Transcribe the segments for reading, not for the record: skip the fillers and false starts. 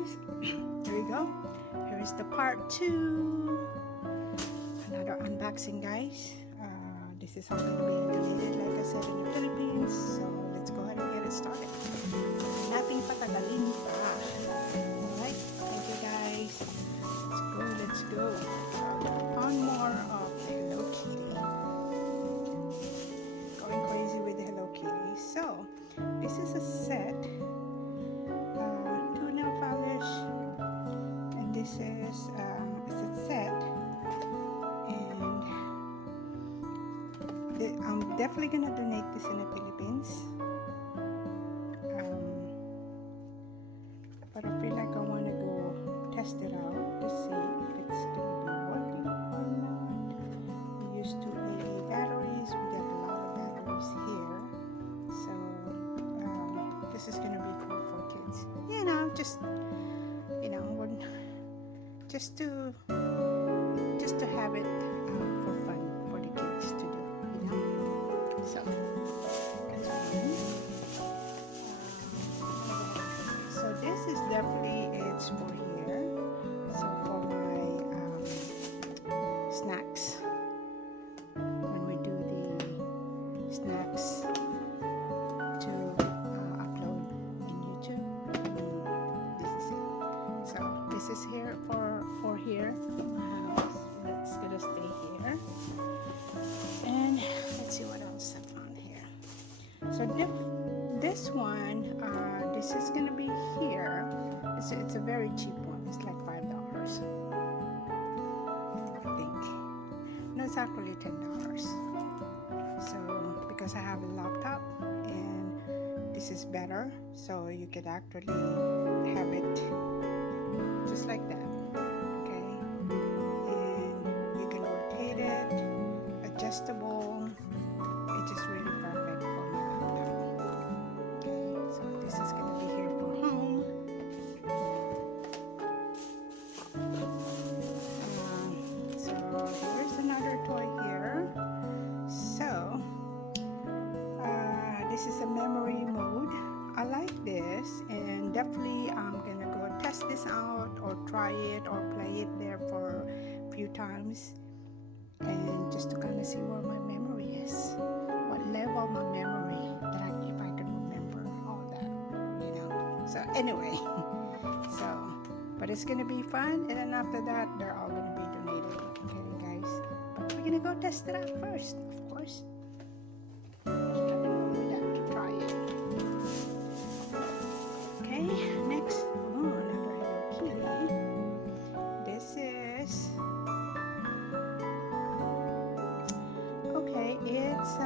guys. Here we go. Here is the part 2. Another unboxing, guys. This is how it's being delivered, like I said, in the Philippines. So let's go ahead and get it started. Nothing patagalin pa. Alright, thank you guys. Let's go. On more of the Hello Kitty. Going crazy with the Hello Kitty. So, this is a set. Two nail polish. And this is a set. And I'm definitely gonna donate this in the Philippines. But I feel like I want to go test it out to see if it's gonna be working or not. We used to batteries. We got a lot of batteries here, so this is gonna be cool for kids. Just to have it for fun for the kids to do. So that's one. So this is definitely it's for here. So for my snacks, when we do the snacks to upload in YouTube, this is it. So this is here for here in my house. It's gonna stay here. And let's see what else I found here. So this one, this is gonna be here. It's a very cheap one. It's like $5, I think. No, it's actually $10. So because I have a laptop and this is better, so you could actually have it just like that. Okay, and you can rotate it, adjustable. It's just really perfect for my laptop. Okay, so this is gonna be here for home. So here's another toy here. So this is a memory mode. I like this, and definitely I'm gonna go test this out or try it or play it there for a few times, and just to kind of see where my memory is, what level of my memory that if I can remember all that, So anyway, but it's gonna be fun, and then after that, they're all gonna be donated. Okay, guys. But we're gonna go test it out first, of course. To try it. Okay, next. Another Hello Kitty. This is. Okay, it's a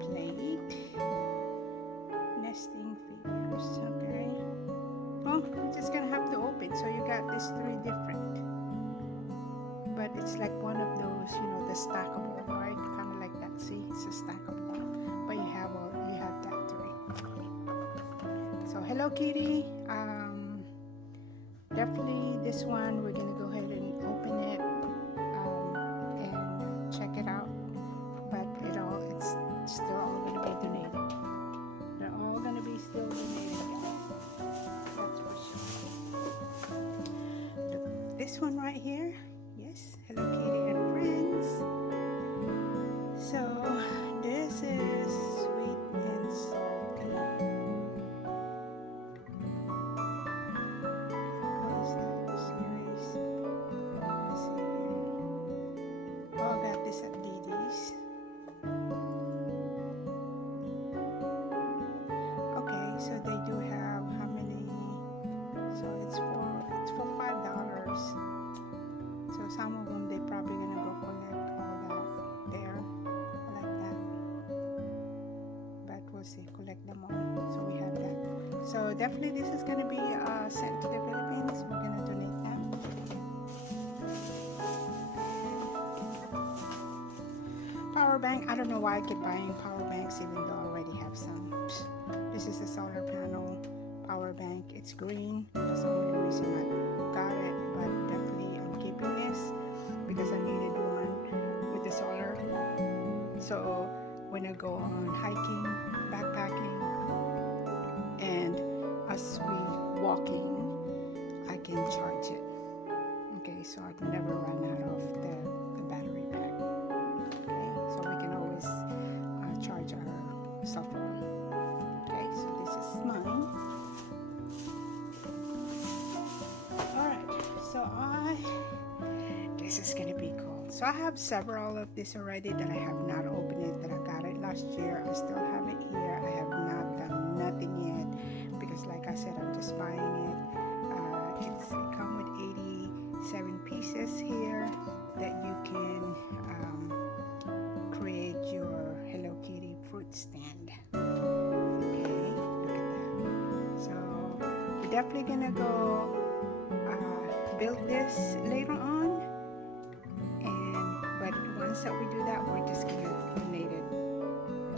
plate. Nesting figures. Okay. Oh, we're just gonna have to open. So you got these 3 different. But it's like one of those, the stackable, right? Kind of like that. See, it's a stackable. But you have that 3. So Hello Kitty. Definitely this one. We're gonna go ahead and open it and check it out. But it's still all gonna be donated. They're all gonna be still donated, guys. That's for sure. Look, this one right here. Yes, Hello Kitty and Friends. So this is sweet and salty. What is that series? Let's see here. Oh, I got this at Didi's. Okay, so they do have how many? So it's for $5. So some of them they probably gonna go collect all that there, like that. But we'll see, collect them all. So we have that. So definitely this is gonna be sent to the Philippines. We're gonna donate that. Power bank. I don't know why I keep buying power banks even though I already have some. This is a solar panel power bank. It's green. That's the only reason I got it. But definitely I'm keeping this because I needed one with the solar. So when I go on hiking, backpacking, and as we walking, battery, so I never run out of the battery pack. Okay, so we can always charge our cell phone. Okay, so this is mine. Alright, so this is gonna be cool. So I have several of this already that I have not opened it, that I got it last year. I still have it here. I have not done nothing yet because, like I said, I'm just buying it. It comes with 87 pieces here that you can create your Hello Kitty fruit stand. Okay, look at that. So we're definitely gonna go build this later on, but once that we do that, we're just gonna donate it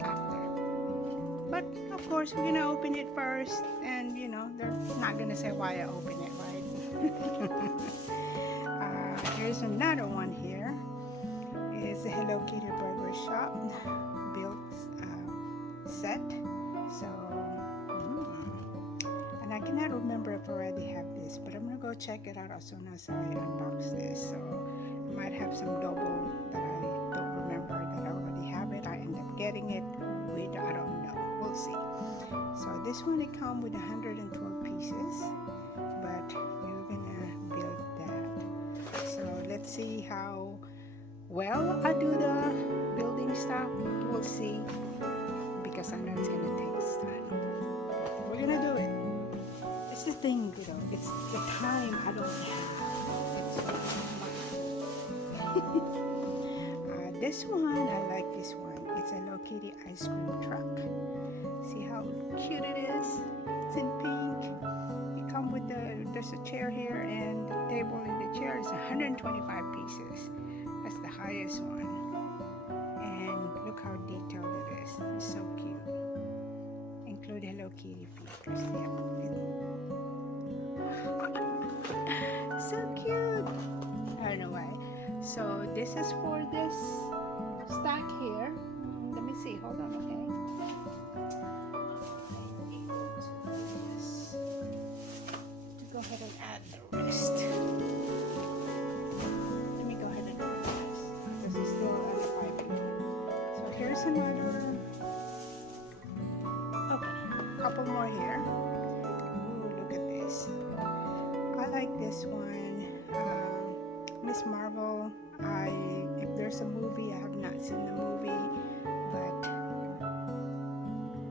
after. But of course, we're gonna open it first, and they're not gonna say why I open it, right? Here's another one here. It's the Hello Kitty Burger Shop built set. So and I cannot remember if I already have this, but I'm gonna go check it out as soon as I unbox this. So I might have some double that I don't remember that I already have it. I end up getting it with, I don't know, we'll see. So this one, it comes with 112 pieces, but you're gonna build that. So let's see how well I do the building stuff. We'll see, because I know it's gonna take time. We're gonna do it. It's the thing, it's the time I don't have. This one, I like this one. It's a Hello Kitty ice cream truck. See how cute it is? It's in pink. It comes with there's a chair here, and the table in the chair is 125 pieces. That's the highest one. And look how detailed it is. It's so cute. Include Hello Kitty features. So cute. I don't know why. So this is for this stack here. Let me see. Hold on, okay. I'm able to go ahead and add the rest. Let me go ahead and add this. This is still under piping. So here's another. Okay, a couple more here. Ooh, look at this. I like this one. Miss Marvel. If there's a movie, I have not seen the movie, but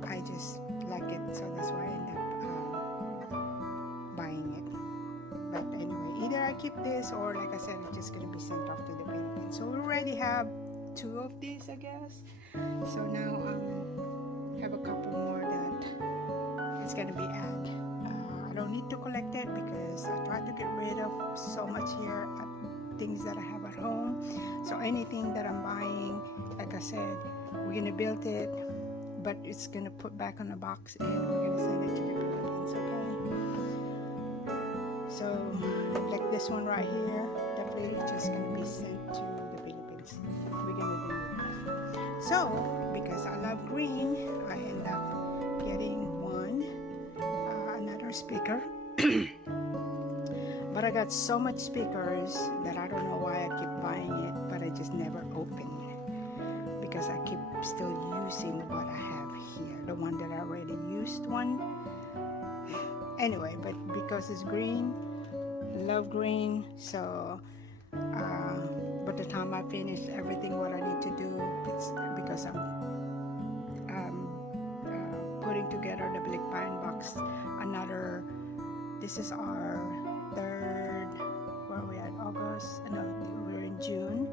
I just like it, so that's why I end up buying it. But anyway, either I keep this, or like I said, it's just gonna be sent off to the Philippines. So we already have 2 of these, I guess. So now have a couple more that it's gonna be add. I don't need to collect it because I try to get rid of so much here, things that I have at home. So anything that I'm buying, like I said, we're gonna build it, but it's gonna put back on the box, and we're gonna send it to the Philippines. Okay. So like this one right here, definitely just gonna be sent to the Philippines. We're gonna do it. So because I love green, I end up getting another speaker. But I got so much speakers that I don't know why I keep buying it, but I just never open it because I keep still using what I have here, the one that I already used one. Anyway, but because it's green, love green, so by the time I finish everything what I need to do, it's because I'm putting together the Blick Pine box. This is our 3rd, where are we at? August? No, we're in June.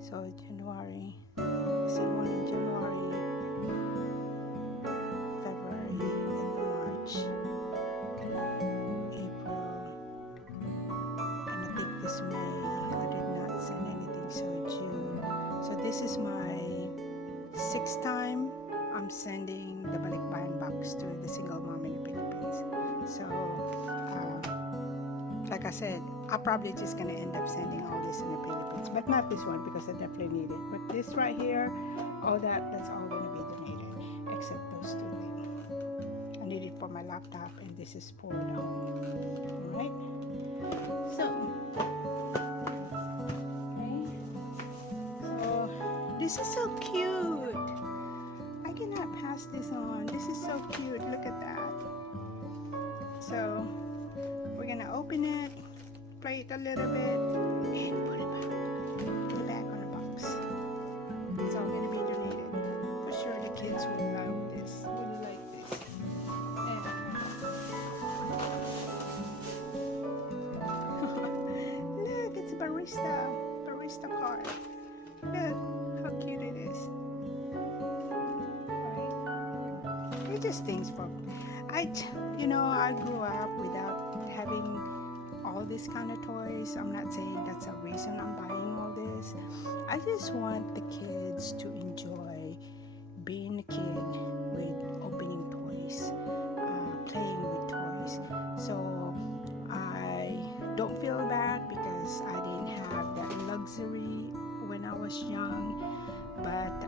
So January, one in January, February, then March, April, and I think this May I did not send anything, so June. So this is my 6th time I'm sending the Balik Bayan box to the single mom in the Philippines. So like I said, I'm probably just gonna end up sending all this in the Philippines, but not this one because I definitely need it. But this right here, all that's all gonna be donated, except those 2 things. I need it for my laptop, and this is for the home. Alright? So This is so cute. I cannot pass this on. This is so cute. Look at that. So we're gonna open it, play it a little bit, and put it back on the box. It's all gonna be donated. For sure the kids will love this. Will like this. And look, it's a barista card. Look how cute it is. Right? It just things for I grew up without having all these kind of toys. I'm not saying that's a reason I'm buying all this. I just want the kids to enjoy being a kid with opening toys, playing with toys. So I don't feel bad because I didn't have that luxury when I was young. But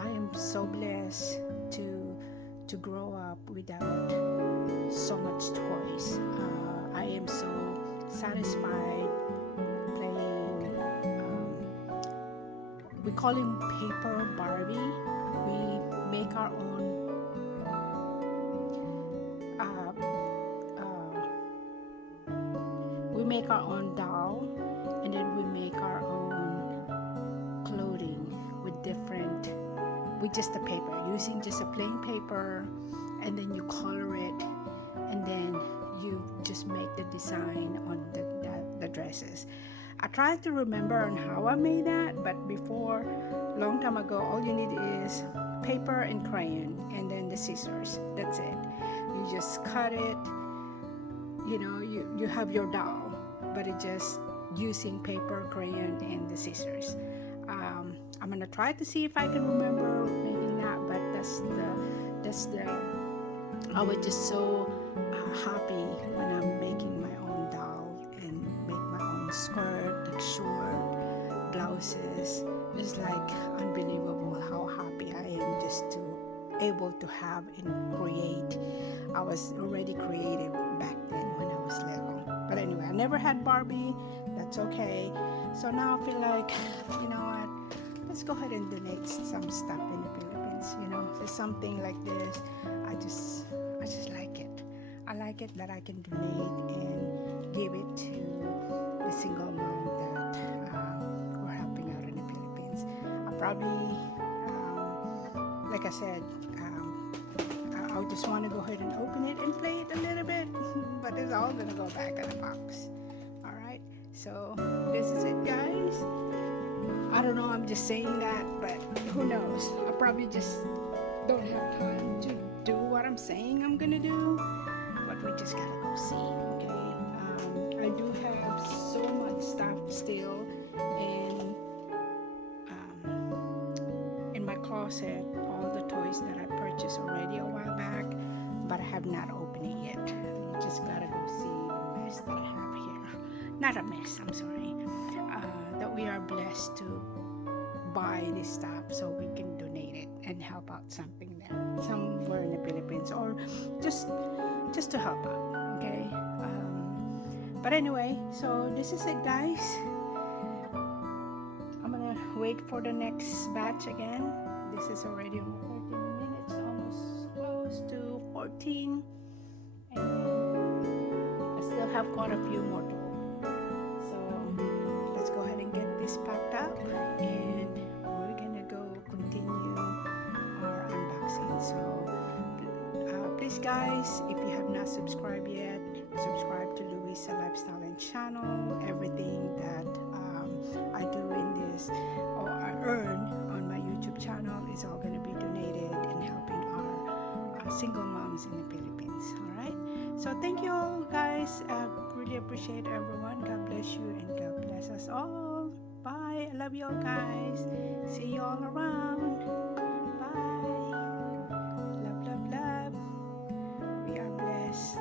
I am so blessed to grow up without so much toys. I am so satisfied playing. We call him paper Barbie. We make our own. We make our own doll, and then we make our own clothing with just the paper, using just a plain paper, and then you color it, and then you just make the design on the dresses. I tried to remember on how I made that, but before, long time ago, all you need is paper and crayon, and then the scissors. That's it. You just cut it. You have your doll, but it just using paper, crayon, and the scissors. I'm gonna try to see if I can remember making that, but I was just so happy when I'm making my own doll and make my own skirt, like short blouses. It's like unbelievable how happy I am just to able to have and create. I was already creative back then when I was little. But anyway, I never had Barbie. That's okay. So now I feel like, you know what? Let's go ahead and donate some stuff in the Philippines. There's something like this. I just like it. I like it that I can donate and give it to the single mom that we're helping out in the Philippines. I probably, like I said, I just want to go ahead and open it and play it a little bit, but it's all gonna go back in the box. All right. So this is it, guys. I don't know, I'm just saying that, but who knows? I probably just don't have time to do what I'm saying I'm gonna do, but we just gotta go see, okay? I do have so much stuff still in my closet, all the toys that I purchased already a while back, but I have not opened it yet. You just gotta go see the mess that I have here. Not a mess, I'm sorry. That we are blessed to buy this stuff so we can donate it and help out something there, somewhere in the Philippines, or just to help out, okay? But anyway, so this is it, guys. I'm gonna wait for the next batch again. This is already 14 minutes, almost close to 14, and I still have quite a few more to go. Let's go ahead and get this packed up, and we're gonna go continue our unboxing. So please, guys, if you have not subscribed yet, subscribe to Louisa Lifestyle and Channel. Everything that I do in this, or I earn on my YouTube channel, is all gonna be donated and helping our single moms in the Philippines. All right. So thank you all, guys. Really appreciate everyone. God bless you, and God bless us all. Bye. I love you all, guys. See you all around. Bye. Love, love, love. We are blessed.